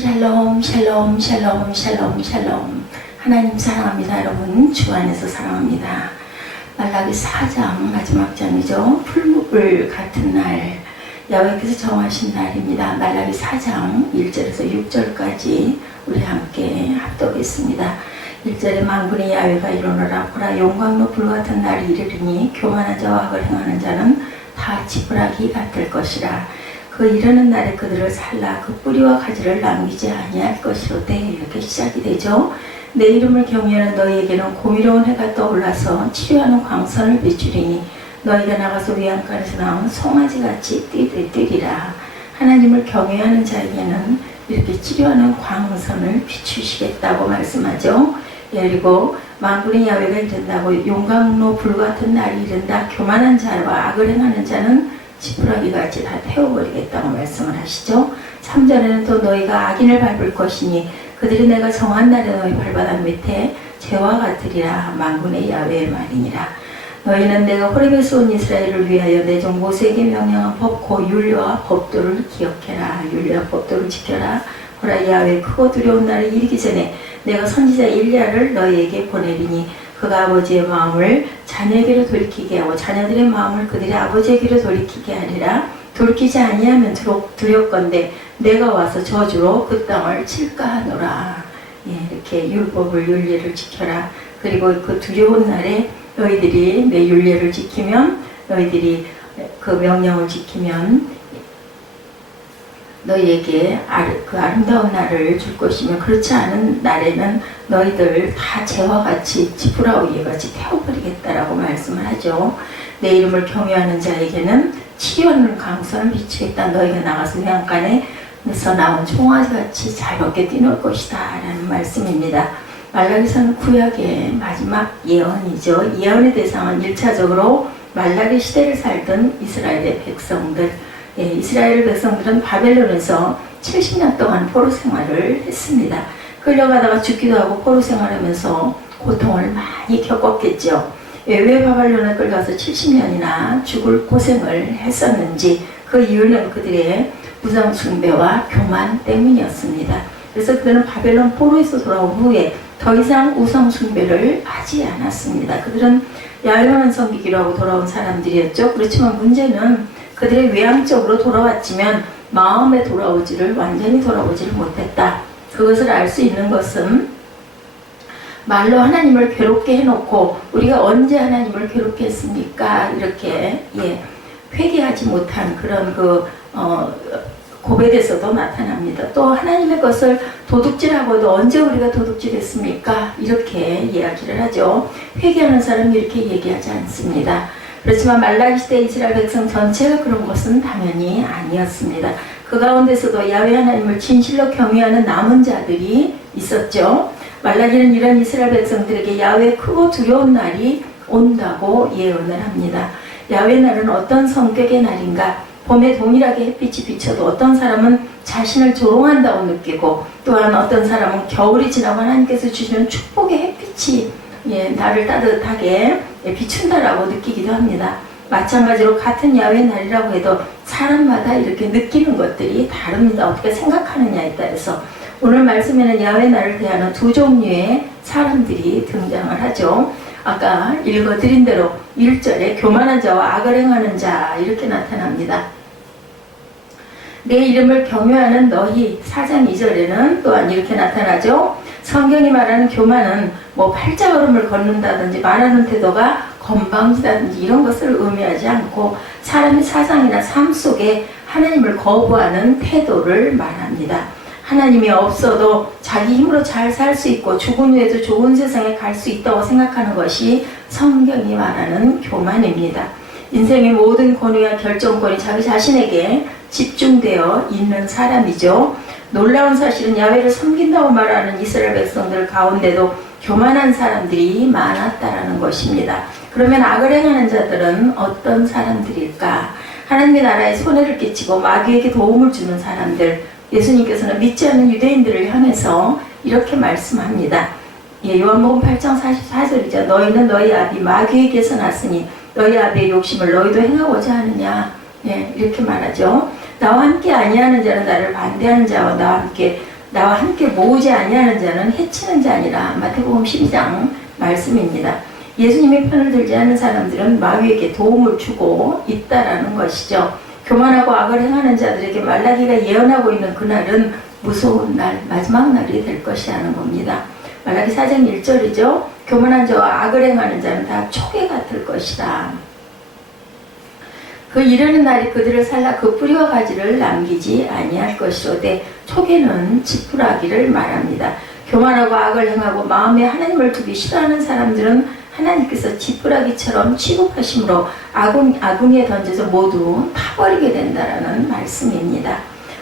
샬롬 샬롬 샬롬 샬롬 샬롬. 하나님 사랑합니다. 여러분 주 안에서 사랑합니다. 말라기 4장 마지막 장이죠. 풀무불 같은 날, 야훼께서 정하신 날입니다. 말라기 4장 1절에서 6절까지 우리 함께 합독했습니다. 1절에 만군의 야훼가 일어나라. 보라, 용광로 불같은 날이 이르리니 교만한 자와 악을 행하는 자는 다 지푸라기 같을 것이라. 그 이르는 날에 그들을 살라. 그 뿌리와 가지를 남기지 아니할 것이로되. 이렇게 시작이 되죠. 내 이름을 경외하는 너희에게는 고미로운 해가 떠올라서 치료하는 광선을 비추리니 너희가 나가서 외양간에서 나온 송아지같이 뛰리라. 하나님을 경외하는 자에게는 이렇게 치료하는 광선을 비추시겠다고 말씀하죠. 그리고 만군의 야훼가 이른다고, 용광로 불같은 날이 이른다. 교만한 자와 악을 행하는 자는 지푸라기같이 다 태워버리겠다고 말씀을 하시죠. 3절에는 또 너희가 악인을 밟을 것이니 그들이 내가 정한 날에 너희 발바닥 밑에 죄와 같으리라. 만군의 야훼의 말이니라. 너희는 내가 호렙에서 온 이스라엘을 위하여 내 종 모세에게 명령한 법 곧 율례와 법도를 기억해라. 율례와 법도를 지켜라. 보라, 야훼 크고 두려운 날이 이르기 전에 내가 선지자 일리야를 너희에게 보내리니 그가 아버지의 마음을 자녀에게로 돌이키게 하고 자녀들의 마음을 그들의 아버지에게로 돌이키게 하리라. 돌이키지 아니하면 두렵건대 내가 와서 저주로 그 땅을 칠까 하노라. 이렇게 율법을, 율례를 지켜라. 그리고 그 두려운 날에 너희들이 내 율례를 지키면, 너희들이 그 명령을 지키면 너희에게 그 아름다운 날을 줄 것이며, 그렇지 않은 날에는 너희들 다 재와 같이 지푸라기에 같이 태워버리겠다라고 말씀을 하죠. 내 이름을 경외하는 자에게는 치료하는 광선을 비추겠다. 너희가 나가서 외양간에서 나온 송아지같이 자유롭게 뛰놀 것이다 라는 말씀입니다. 말라기서는 구약의 마지막 예언이죠. 예언의 대상은 1차적으로 말라기 시대를 살던 이스라엘의 백성들, 이스라엘 백성들은 바벨론에서 70년 동안 포로 생활을 했습니다. 끌려가다가 죽기도 하고 포로 생활하면서 고통을 많이 겪었겠죠. 왜 바벨론에 끌려가서 70년이나 죽을 고생을 했었는지, 그 이유는 그들의 우상 숭배와 교만 때문이었습니다. 그래서 그들은 바벨론 포로에서 돌아온 후에 더 이상 우상 숭배를 하지 않았습니다. 그들은 야훼만 섬기기로 하고 돌아온 사람들이었죠. 그렇지만 문제는 그들의 외향적으로 돌아왔지만 마음에 완전히 돌아오지를 못했다. 그것을 알 수 있는 것은 말로 하나님을 괴롭게 해놓고 우리가 언제 하나님을 괴롭게 했습니까? 이렇게 회개하지 못한 그런 고백에서도 나타납니다. 또 하나님의 것을 도둑질하고도 언제 우리가 도둑질했습니까? 이렇게 이야기를 하죠. 회개하는 사람이 이렇게 얘기하지 않습니다. 그렇지만 말라기 시대 이스라엘 백성 전체가 그런 것은 당연히 아니었습니다. 그 가운데서도 야훼 하나님을 진실로 경외하는 남은 자들이 있었죠. 말라기는 이런 이스라엘 백성들에게 야훼 크고 두려운 날이 온다고 예언을 합니다. 야훼 날은 어떤 성격의 날인가? 봄에 동일하게 햇빛이 비쳐도 어떤 사람은 자신을 조롱한다고 느끼고, 또한 어떤 사람은 겨울이 지나고 하나님께서 주시는 축복의 햇빛이 나를 따뜻하게 비춘다라고 느끼기도 합니다. 마찬가지로 같은 야훼 날이라고 해도 사람마다 이렇게 느끼는 것들이 다릅니다. 어떻게 생각하느냐에 따라서 오늘 말씀에는 야훼 날을 대하는 두 종류의 사람들이 등장을 하죠. 아까 읽어드린 대로 1절에 교만한 자와 악을 행하는 자, 이렇게 나타납니다. 내 이름을 경외하는 너희, 4장 2절에는 또한 이렇게 나타나죠. 성경이 말하는 교만은 팔자걸음을 걷는다든지 말하는 태도가 건방지다든지 이런 것을 의미하지 않고 사람의 사상이나 삶 속에 하나님을 거부하는 태도를 말합니다. 하나님이 없어도 자기 힘으로 잘 살 수 있고 죽은 후에도 좋은 세상에 갈 수 있다고 생각하는 것이 성경이 말하는 교만입니다. 인생의 모든 권위와 결정권이 자기 자신에게 집중되어 있는 사람이죠. 놀라운 사실은 야훼를 섬긴다고 말하는 이스라엘 백성들 가운데도 교만한 사람들이 많았다라는 것입니다. 그러면 악을 행하는 자들은 어떤 사람들일까? 하나님의 나라에 손해를 끼치고 마귀에게 도움을 주는 사람들, 예수님께서는 믿지 않는 유대인들을 향해서 이렇게 말씀합니다. 요한복음 8장 44절이죠. 너희는 너희 아비 마귀에게서 났으니 너희 아비의 욕심을 너희도 행하고자 하느냐. 이렇게 말하죠. 나와 함께 아니하는 자는 나를 반대하는 자와 나와 함께 나와 함께 모으지 아니하는 자는 해치는 자니라. 마태복음 12장 말씀입니다. 예수님의 편을 들지 않는 사람들은 마귀에게 도움을 주고 있다라는 것이죠. 교만하고 악을 행하는 자들에게 말라기가 예언하고 있는 그날은 무서운 날, 마지막 날이 될 것이라는 겁니다. 말라기 4장 1절이죠. 교만한 자와 악을 행하는 자는 다 촉에 같을 것이다. 그 이르는 날이 그들을 살라 그 뿌리와 가지를 남기지 아니할 것이로되, 촉에는 지푸라기를 말합니다. 교만하고 악을 행하고 마음에 하나님을 두기 싫어하는 사람들은 하나님께서 지푸라기처럼 취급하심으로 아궁이에 던져서 모두 타버리게 된다라는 말씀입니다.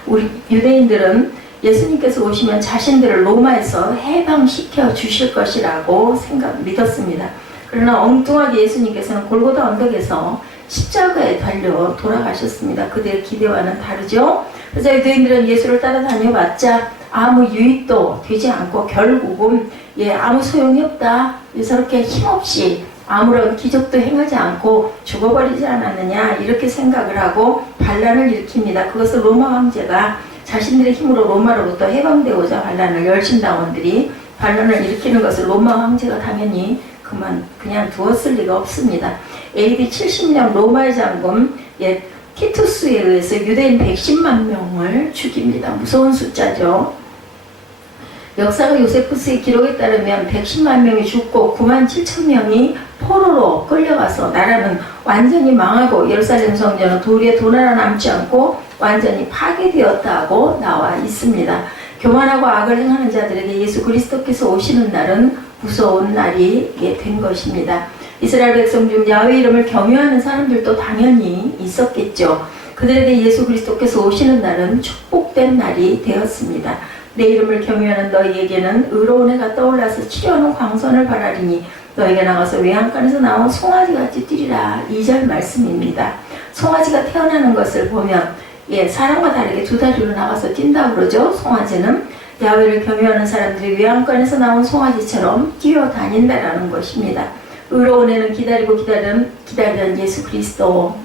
우리 유대인들은 예수님께서 오시면 자신들을 로마에서 해방시켜 주실 것이라고 믿었습니다. 그러나 엉뚱하게 예수님께서는 골고다 언덕에서 십자가에 달려 돌아가셨습니다. 그들의 기대와는 다르죠. 그래서 유대인들은 예수를 따라다녀봤자 아무 유익도 되지 않고 결국은 아무 소용이 없다. 저렇게 힘없이 아무런 기적도 행하지 않고 죽어버리지 않았느냐, 이렇게 생각을 하고 반란을 일으킵니다. 그것을 로마 황제가 자신들의 힘으로 로마로부터 해방되고자 반란을, 열심당원들이 반란을 일으키는 것을 로마 황제가 당연히 그냥 두었을 리가 없습니다. AD 70년 로마의 장군 티투스에 의해서 유대인 110만 명을 죽입니다. 무서운 숫자죠. 역사가 요세푸스의 기록에 따르면 110만 명이 죽고 9만 7천 명이 포로로 끌려가서 나라는 완전히 망하고 예루살렘 성전은 돌에 돈 하나 남지 않고 완전히 파괴되었다고 나와 있습니다. 교만하고 악을 행하는 자들에게 예수 그리스도께서 오시는 날은 무서운 날이 된 것입니다. 이스라엘 백성 중 야훼 이름을 경외하는 사람들도 당연히 있었겠죠. 그들에게 예수 그리스도께서 오시는 날은 축복된 날이 되었습니다. 내 이름을 경외하는 너희에게는 의로운 해가 떠올라서 치료하는 광선을 바라리니 너희가 나가서 외양간에서 나온 송아지같이 뛰리라. 2절 말씀입니다. 송아지가 태어나는 것을 보면 사람과 다르게 두 다리로 나가서 뛴다고 그러죠. 송아지는 야훼를 경외하는 사람들이 외양간에서 나온 송아지처럼 뛰어다닌다라는 것입니다. 의로운 해는 기다리던 예수 그리스도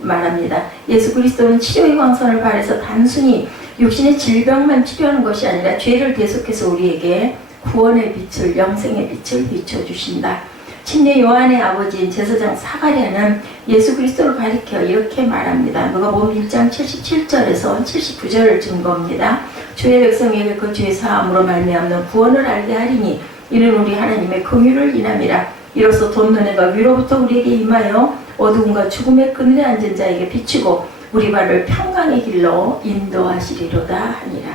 말합니다. 예수 그리스도는 치료의 광선을 발해서 단순히 육신의 질병만 치료하는 것이 아니라 죄를 대속해서 우리에게 구원의 빛을, 영생의 빛을 비춰주신다. 침례 요한의 아버지인 제사장 사가랴는 예수 그리스도를 가리켜 이렇게 말합니다. 누가복음 1장 77절에서 79절을 증거합니다. 주의 백성에게 그 죄 사함으로 말미암는 구원을 알게 하리니 이는 우리 하나님의 긍휼을 인함이라. 이로써 돋는 해가 위로부터 우리에게 임하여 어두움과 죽음의 그늘에 앉은 자에게 비추고 우리 발을 평강의 길로 인도하시리로다 하니라.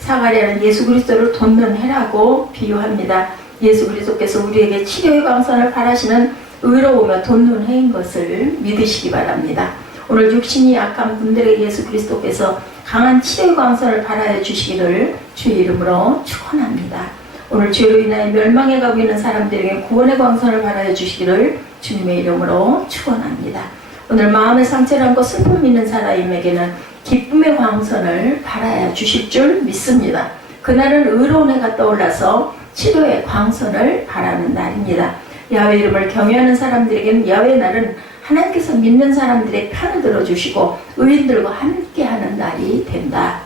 사가랴는 예수 그리스도를 돋는 해라고 비유합니다. 예수 그리스도께서 우리에게 치료의 광선을 바라시는 의로우며 돋는 해인 것을 믿으시기 바랍니다. 오늘 육신이 약한 분들에게 예수 그리스도께서 강한 치료의 광선을 발하여 주시기를 주의 이름으로 축원합니다. 오늘 죄로 인하여 멸망해 가고 있는 사람들에게 구원의 광선을 발하여 주시기를 주님의 이름으로 축원합니다. 오늘 마음의 상처를 안고 슬픔 있는 사람에게는 기쁨의 광선을 발하여 주실 줄 믿습니다. 그날은 의로운 해가 떠올라서 치료의 광선을 바라는 날입니다. 야훼 이름을 경외하는 사람들에게는 야훼 날은 하나님께서 믿는 사람들의 편을 들어주시고 의인들과 함께하는 날이 된다.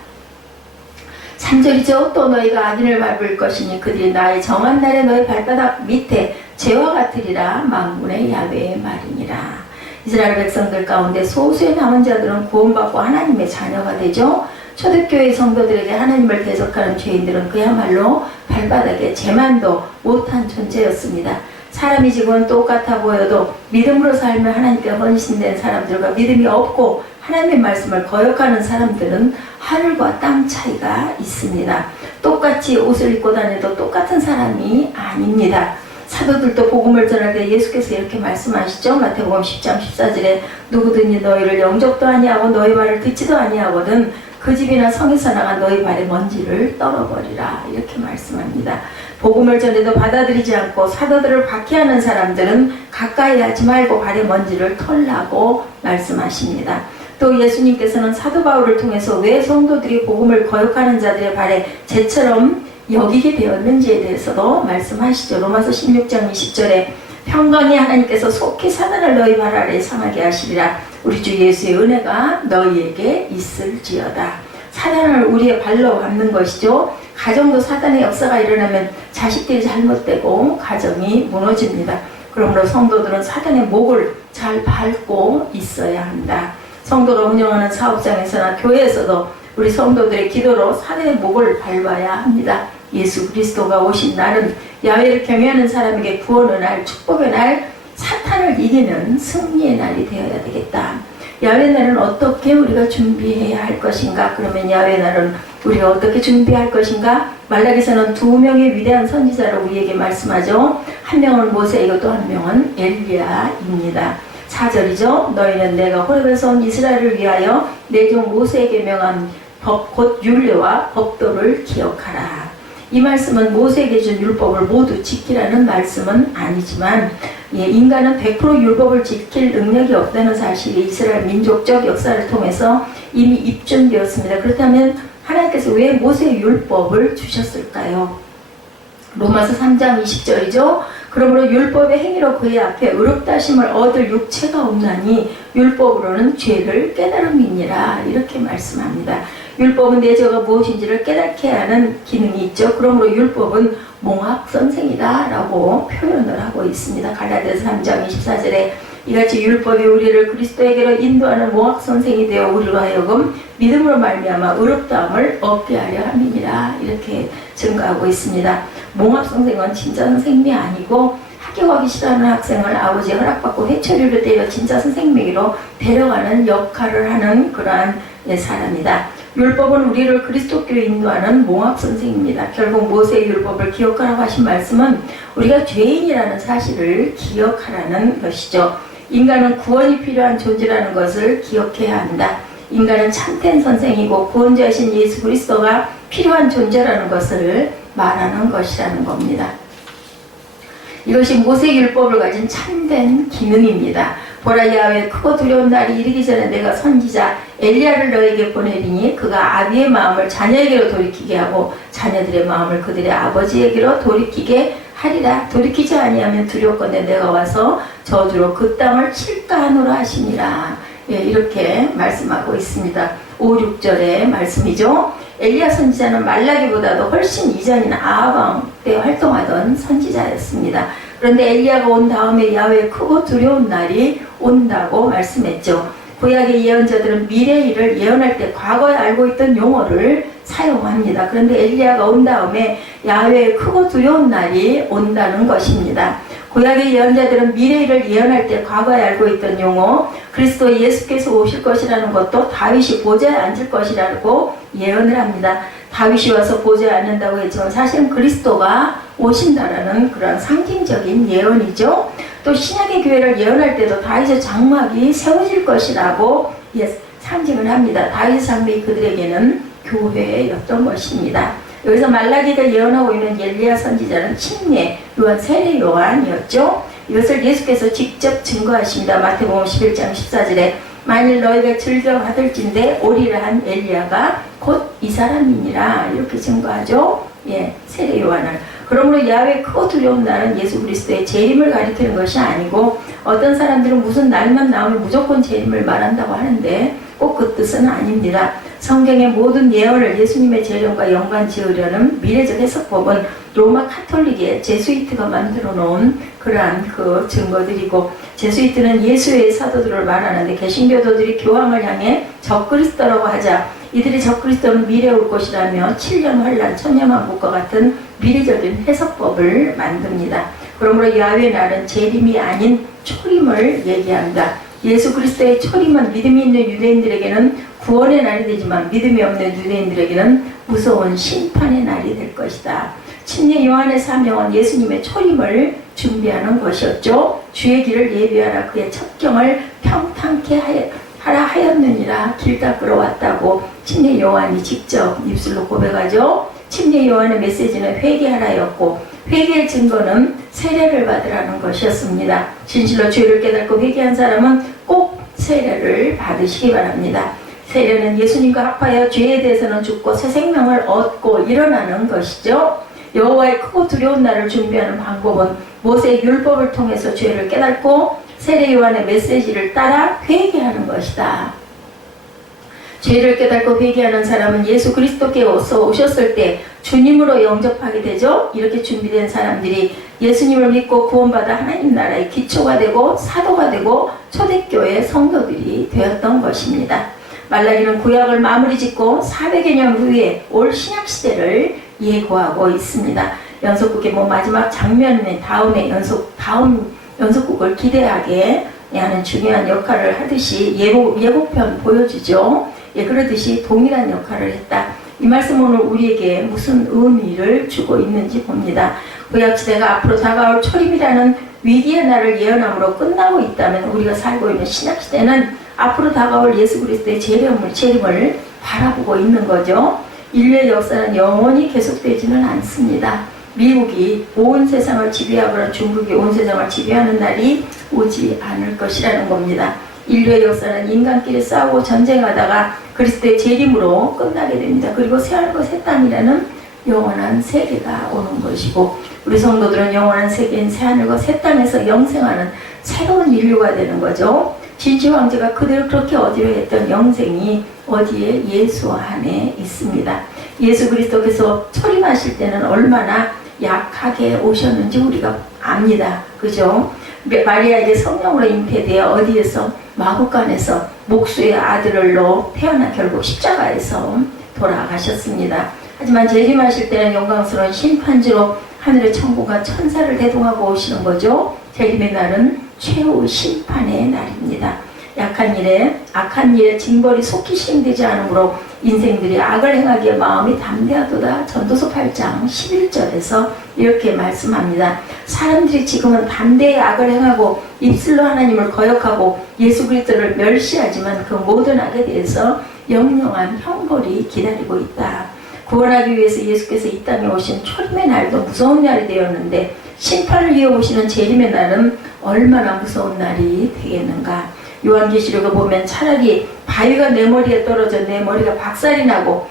3절이죠. 또 너희가 악인을 밟을 것이니 그들이 나의 정한 날에 너희 발바닥 밑에 재와 같으리라. 만군의 야훼의 말이니라. 이스라엘 백성들 가운데 소수의 남은 자들은 구원받고 하나님의 자녀가 되죠. 초대교회 성도들에게 하나님을 대적하는 죄인들은 그야말로 발바닥에 재만도 못한 존재였습니다. 사람이 지금은 똑같아 보여도 믿음으로 살며 하나님께 헌신된 사람들과 믿음이 없고 하나님의 말씀을 거역하는 사람들은 하늘과 땅 차이가 있습니다. 똑같이 옷을 입고 다녀도 똑같은 사람이 아닙니다. 사도들도 복음을 전할 때 예수께서 이렇게 말씀하시죠. 마태복음 10장 14절에 누구든지 너희를 영접도 아니하고 너희 말을 듣지도 아니하거든 그 집이나 성에서 나간 너희 발에 먼지를 떨어버리라. 이렇게 말씀합니다. 복음을 전해도 받아들이지 않고 사도들을 박해하는 사람들은 가까이 하지 말고 발에 먼지를 털라고 말씀하십니다. 또 예수님께서는 사도 바울을 통해서 왜 성도들이 복음을 거역하는 자들의 발에 재처럼 여기게 되었는지에 대해서도 말씀하시죠. 로마서 16장 20절에 평강의 하나님께서 속히 사단을 너희 발 아래에 상하게 하시리라. 우리 주 예수의 은혜가 너희에게 있을지어다. 사단을 우리의 발로 밟는 것이죠. 가정도 사단의 역사가 일어나면 자식들이 잘못되고 가정이 무너집니다. 그러므로 성도들은 사단의 목을 잘 밟고 있어야 한다. 성도가 운영하는 사업장에서나 교회에서도 우리 성도들의 기도로 사단의 목을 밟아야 합니다. 예수 그리스도가 오신 날은 야훼를 경외하는 사람에게 구원의 날, 축복의 날, 사탄을 이기는 승리의 날이 되어야 되겠다. 야훼 날은 어떻게 우리가 준비해야 할 것인가? 그러면 야훼 날은 우리가 어떻게 준비할 것인가? 말라기서는 2명의 위대한 선지자로 우리에게 말씀하죠. 한 명은 모세이고 또 한 명은 엘리야입니다. 4절이죠. 너희는 내가 호렙에서 온 이스라엘을 위하여 내 종 모세에게 명한 법 곧 율례와 법도를 기억하라. 이 말씀은 모세에게 준 율법을 모두 지키라는 말씀은 아니지만 인간은 100% 율법을 지킬 능력이 없다는 사실이 이스라엘 민족적 역사를 통해서 이미 입증되었습니다. 그렇다면 하나님께서 왜 모세의 율법을 주셨을까요? 로마서 3장 20절이죠. 그러므로 율법의 행위로 그의 앞에 의롭다 하심을 얻을 육체가 없나니 율법으로는 죄를 깨달음이니라. 이렇게 말씀합니다. 율법은 내 죄가 무엇인지를 깨닫게 하는 기능이 있죠. 그러므로 율법은 몽학 선생이다 라고 표현을 하고 있습니다. 갈라디아서 3장 24절에 이같이 율법이 우리를 그리스도에게로 인도하는 몽학 선생이 되어 우리로 하여금 믿음으로 말미암아 의롭다함을 얻게 하려 함이니라. 이렇게 증거하고 있습니다. 몽학 선생은 진짜 선생님이 아니고 합격하기 싫어하는 학생을 아버지의 허락받고 회초리를 때려 진짜 선생님에게로 데려가는 역할을 하는 그러한 사람이다. 율법은 우리를 그리스도교에 인도하는 몽학 선생입니다. 결국 모세의 율법을 기억하라고 하신 말씀은 우리가 죄인이라는 사실을 기억하라는 것이죠. 인간은 구원이 필요한 존재라는 것을 기억해야 한다. 인간은 참된 선생이고 구원자이신 예수 그리스도가 필요한 존재라는 것을 말하는 것이라는 겁니다. 이것이 모세의 율법을 가진 참된 기능입니다. 보라, 야훼 크고 두려운 날이 이르기 전에 내가 선지자 엘리야를 너에게 보내리니 그가 아비의 마음을 자녀에게로 돌이키게 하고 자녀들의 마음을 그들의 아버지에게로 돌이키게 하리라. 돌이키지 아니하면 두렵건대 내가 와서 저주로 그 땅을 칠까 하노라 하시니라. 이렇게 말씀하고 있습니다. 5, 6절의 말씀이죠. 엘리야 선지자는 말라기보다도 훨씬 이전인 아하방 때 활동하던 선지자였습니다. 그런데 엘리야가 온 다음에 야훼의 크고 두려운 날이 온다고 말씀했죠. 구약의 예언자들은 미래의 일을 예언할 때 과거에 알고 있던 용어를 사용합니다. 그런데 엘리야가 온 다음에 야훼의 크고 두려운 날이 온다는 것입니다. 구약의 예언자들은 미래의 일을 예언할 때 과거에 알고 있던 용어, 그리스도 예수께서 오실 것이라는 것도 다윗이 보좌에 앉을 것이라고 예언을 합니다. 다윗이 와서 보좌에 앉는다고 했지만 사실은 그리스도가 오신다라는 그런 상징적인 예언이죠. 또 신약의 교회를 예언할 때도 다윗의 장막이 세워질 것이라고 상징을 합니다. 다윗의 장막이 그들에게는 교회였던 것입니다. 여기서 말라기가 예언하고 있는 엘리야 선지자는 침례 요한, 세례 요한이었죠. 이것을 예수께서 직접 증거하십니다. 마태복음 11장 14절에 만일 너희가 즐겨 받을진대 오리라 한 엘리야가 곧 이 사람이니라. 이렇게 증거하죠. 세례 요한을. 그러므로 야훼 크고 두려운 날은 예수 그리스도의 재림을 가리키는 것이 아니고, 어떤 사람들은 무슨 날만 나오면 무조건 재림을 말한다고 하는데 꼭 그 뜻은 아닙니다. 성경의 모든 예언을 예수님의 재림과 연관 지으려는 미래적 해석법은 로마 카톨릭의 제수이트가 만들어 놓은 그러한 그 증거들이고, 제수이트는 예수의 사도들을 말하는데 개신교도들이 교황을 향해 적그리스도라고 하자 이들이 적그리스도는 미래에 올 것이라며 7년 환란, 천년왕국과 같은 미래적인 해석법을 만듭니다. 그러므로 야훼의 날은 재림이 아닌 초림을 얘기한다. 예수 그리스도의 초림은 믿음이 있는 유대인들에게는 구원의 날이 되지만 믿음이 없는 유대인들에게는 무서운 심판의 날이 될 것이다. 침례 요한의 사명은 예수님의 초림을 준비하는 것이었죠. 주의 길을 예비하라. 그의 첩경을 평탄케 하라 하였느니라. 길 닦으러 왔다고 침례 요한이 직접 입술로 고백하죠. 침례 요한의 메시지는 회개하라였고, 회개의 증거는 세례를 받으라는 것이었습니다. 진실로 죄를 깨닫고 회개한 사람은 꼭 세례를 받으시기 바랍니다. 세례는 예수님과 합하여 죄에 대해서는 죽고 새 생명을 얻고 일어나는 것이죠. 여호와의 크고 두려운 날을 준비하는 방법은 모세의 율법을 통해서 죄를 깨닫고 세례 요한의 메시지를 따라 회개하는 것이다. 죄를 깨닫고 회개하는 사람은 예수 그리스도께서 오셨을 때 주님으로 영접하게 되죠. 이렇게 준비된 사람들이 예수님을 믿고 구원받아 하나님 나라의 기초가 되고 사도가 되고 초대교회 성도들이 되었던 것입니다. 말라기는 구약을 마무리 짓고 400여 년 후에 올 신약시대를 예고하고 있습니다. 연속극의 마지막 장면에 다음 연속극을 기대하게 하는 중요한 역할을 하듯이 예고편 보여주죠. 그러듯이 동일한 역할을 했다. 이 말씀 오늘 우리에게 무슨 의미를 주고 있는지 봅니다. 구약시대가 앞으로 다가올 초림이라는 위기의 날을 예언함으로 끝나고 있다면 우리가 살고 있는 신약시대는 앞으로 다가올 예수 그리스도의 재림을 바라보고 있는 거죠. 인류의 역사는 영원히 계속되지는 않습니다. 미국이 온 세상을 지배하거나 중국이 온 세상을 지배하는 날이 오지 않을 것이라는 겁니다. 인류의 역사는 인간끼리 싸우고 전쟁하다가 그리스도의 재림으로 끝나게 됩니다. 그리고 새하늘과 새 땅이라는 영원한 세계가 오는 것이고 우리 성도들은 영원한 세계인 새하늘과 새 땅에서 영생하는 새로운 인류가 되는 거죠. 진시 황제가 그대로 그렇게 어디로했던 영생이 어디에? 예수 안에 있습니다. 예수 그리스도께서 초림하실 때는 얼마나 약하게 오셨는지 우리가 압니다. 그죠? 마리아에게 성령으로 잉태되어 어디에서? 마구간에서 목수의 아들로 태어나 결국 십자가에서 돌아가셨습니다. 하지만 재림하실 때는 영광스러운 심판지로 하늘의 천국과 천사를 대동하고 오시는 거죠. 재림의 날은 최후 심판의 날입니다. 악한 일에 징벌이 속히 시행되지 않으므로 인생들이 악을 행하기에 마음이 담대하도다. 전도서 8장 11절에서 이렇게 말씀합니다. 사람들이 지금은 담대히 악을 행하고 입술로 하나님을 거역하고 예수 그리스도를 멸시하지만 그 모든 악에 대해서 영영한 형벌이 기다리고 있다. 구원하기 위해서 예수께서 이 땅에 오신 초림의 날도 무서운 날이 되었는데 심판을 위해 오시는 재림의 날은 얼마나 무서운 날이 되겠는가. 요한계시록을 보면 차라리 바위가 내 머리에 떨어져 내 머리가 박살이 나고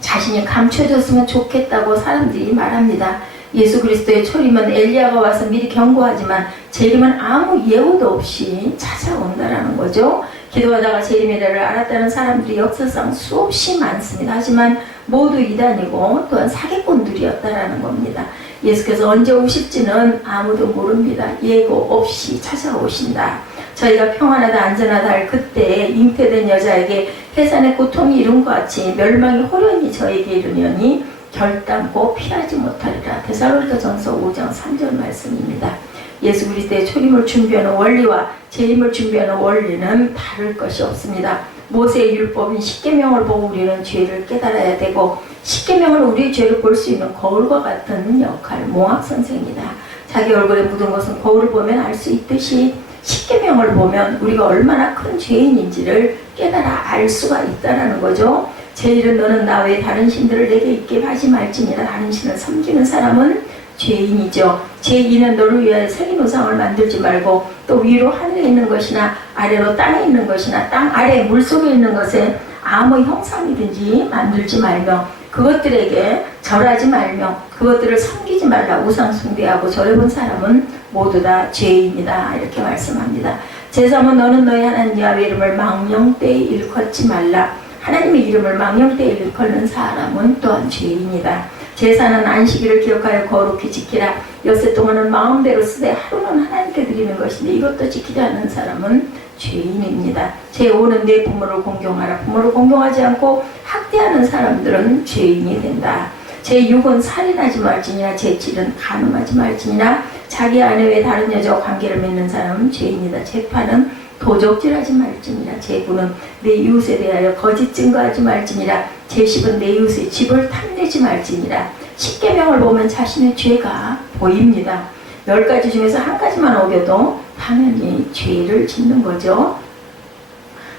자신이 감춰졌으면 좋겠다고 사람들이 말합니다. 예수 그리스도의 초림은 엘리야가 와서 미리 경고하지만 재림은 아무 예고도 없이 찾아온다라는 거죠. 기도하다가 재림의 날을 알았다는 사람들이 역사상 수없이 많습니다. 하지만 모두 이단이고 또한 사기꾼들이었다라는 겁니다. 예수께서 언제 오실지는 아무도 모릅니다. 예고 없이 찾아오신다. 저희가 평안하다 안전하다 할 그때에 잉태된 여자에게 해산의 고통이 이룬 것 같이 멸망이 호련히 저에게 이르려니 결단코 피하지 못하리라. 데살로니가전서 5장 3절 말씀입니다. 예수 그리스도의 초림을 준비하는 원리와 재림을 준비하는 원리는 다를 것이 없습니다. 모세의 율법인 십계명을 보고 우리는 죄를 깨달아야 되고 십계명으로 우리의 죄를 볼 수 있는 거울과 같은 역할, 몽학 선생이다. 자기 얼굴에 묻은 것은 거울을 보면 알 수 있듯이 십계명을 보면 우리가 얼마나 큰 죄인인지를 깨달아 알 수가 있다는 거죠. 제1은 너는 나 외에 다른 신들을 내게 있게 하지 말지니라. 다른 신을 섬기는 사람은 죄인이죠. 제2는 너를 위하여 새긴 우상을 만들지 말고 또 위로 하늘에 있는 것이나 아래로 땅에 있는 것이나 땅 아래 물속에 있는 것에 아무 형상이든지 만들지 말며 그것들에게 절하지 말며 그것들을 섬기지 말라. 우상 숭배하고 절해본 사람은 모두 다 죄인이다. 이렇게 말씀합니다. 제3은 너는 너희 하나님 야훼 이름을 망령되이 일컫지 말라. 하나님의 이름을 망령되이 일컫는 사람은 또한 죄인이다. 제사는 안식일을 기억하여 거룩히 지키라. 엿새 동안은 마음대로 쓰되 하루는 하나님께 드리는 것인데 이것도 지키지 않는 사람은 죄인입니다. 제5는 내 부모를 공경하라. 부모를 공경하지 않고 학대하는 사람들은 죄인이 된다. 제6은 살인하지 말지니라. 제7은 간음하지 말지니라. 자기 아내 외에 다른 여자와 관계를 맺는 사람은 죄인이다. 제8은 도적질하지 말지니라. 제9는 내 이웃에 대하여 거짓 증거하지 말지니라. 제10은 내 이웃의 집을 탐내지 말지니라. 십계명을 보면 자신의 죄가 보입니다. 10가지 중에서 한 가지만 어겨도 당연히 죄를 짓는 거죠.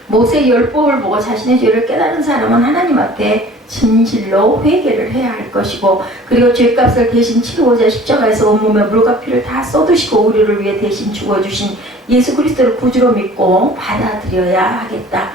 모세의 율법을 보고 자신의 죄를 깨달은 사람은 하나님 앞에 진실로 회개를 해야 할 것이고 그리고 죄값을 대신 치르고자 십자가에서 온몸에 물과 피를 다 쏟으시고 우리를 위해 대신 죽어주신 예수 그리스도를 구주로 믿고 받아들여야 하겠다.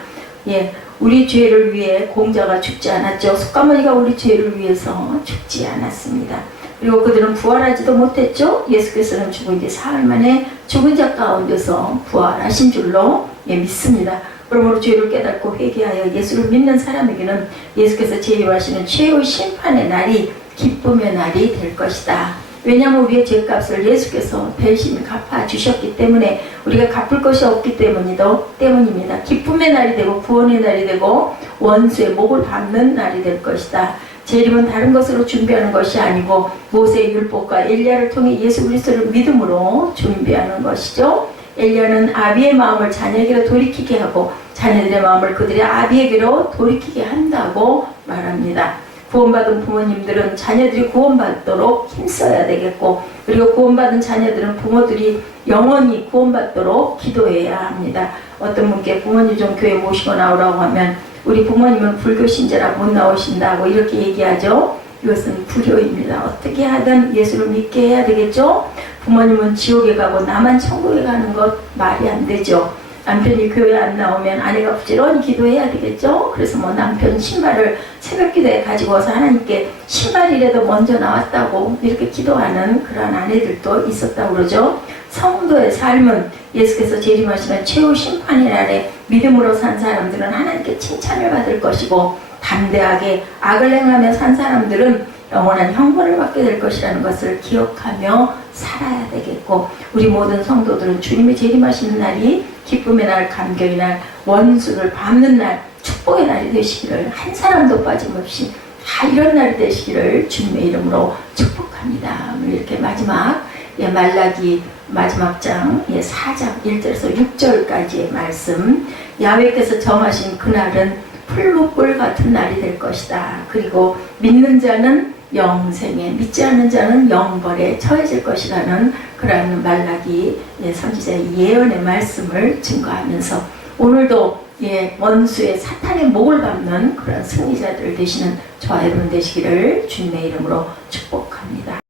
우리 죄를 위해 공자가 죽지 않았죠. 숙가모니가 우리 죄를 위해서 죽지 않았습니다. 그리고 그들은 부활하지도 못했죠. 예수께서는 죽은 지 사흘 만에 죽은 자 가운데서 부활하신 줄로 믿습니다. 그러므로 죄를 깨닫고 회개하여 예수를 믿는 사람에게는 예수께서 재림하시는 최후 심판의 날이 기쁨의 날이 될 것이다. 왜냐하면 우리의 죄값을 예수께서 대신 갚아주셨기 때문에 우리가 갚을 것이 없기 때문입니다. 기쁨의 날이 되고 구원의 날이 되고 원수의 목을 밟는 날이 될 것이다. 재림은 다른 것으로 준비하는 것이 아니고 모세의 율법과 엘리야를 통해 예수 그리스도를 믿음으로 준비하는 것이죠. 엘리야는 아비의 마음을 자녀에게로 돌이키게 하고 자녀들의 마음을 그들의 아비에게로 돌이키게 한다고 말합니다. 구원받은 부모님들은 자녀들이 구원받도록 힘써야 되겠고, 그리고 구원받은 자녀들은 부모들이 영원히 구원받도록 기도해야 합니다. 어떤 분께 부모님 좀 교회 모시고 나오라고 하면 우리 부모님은 불교 신자라 못 나오신다고 이렇게 얘기하죠. 이것은 불효입니다. 어떻게 하든 예수를 믿게 해야 되겠죠. 부모님은 지옥에 가고 나만 천국에 가는 것 말이 안 되죠. 남편이 교회 안 나오면 아내가 부지런히 기도해야 되겠죠. 그래서 뭐 남편 신발을 새벽 기도에 가지고 와서 하나님께 신발이라도 먼저 나왔다고 이렇게 기도하는 그런 아내들도 있었다고 그러죠. 성도의 삶은 예수께서 재림하시는 최후 심판의 날에 믿음으로 산 사람들은 하나님께 칭찬을 받을 것이고, 담대하게 악을 행하며 산 사람들은 영원한 형벌을 받게 될 것이라는 것을 기억하며 살아야 되겠고, 우리 모든 성도들은 주님이 재림하시는 날이 기쁨의 날, 감격의 날, 원수를 밟는 날, 축복의 날이 되시기를, 한 사람도 빠짐없이 다 이런 날이 되시기를 주님의 이름으로 축복합니다. 이렇게 마지막 말라기 마지막 장 4장 1절에서 6절까지의 말씀, 야훼께서 정하신 그날은 풀무불 같은 날이 될 것이다. 그리고 믿는 자는 영생에, 믿지 않는 자는 영벌에 처해질 것이라는 그런 말라기 선지자의 예언의 말씀을 증거하면서 오늘도 원수의 사탄의 목을 밟는 그런 승리자들 되시는 저와 여러분 되시기를 주님의 이름으로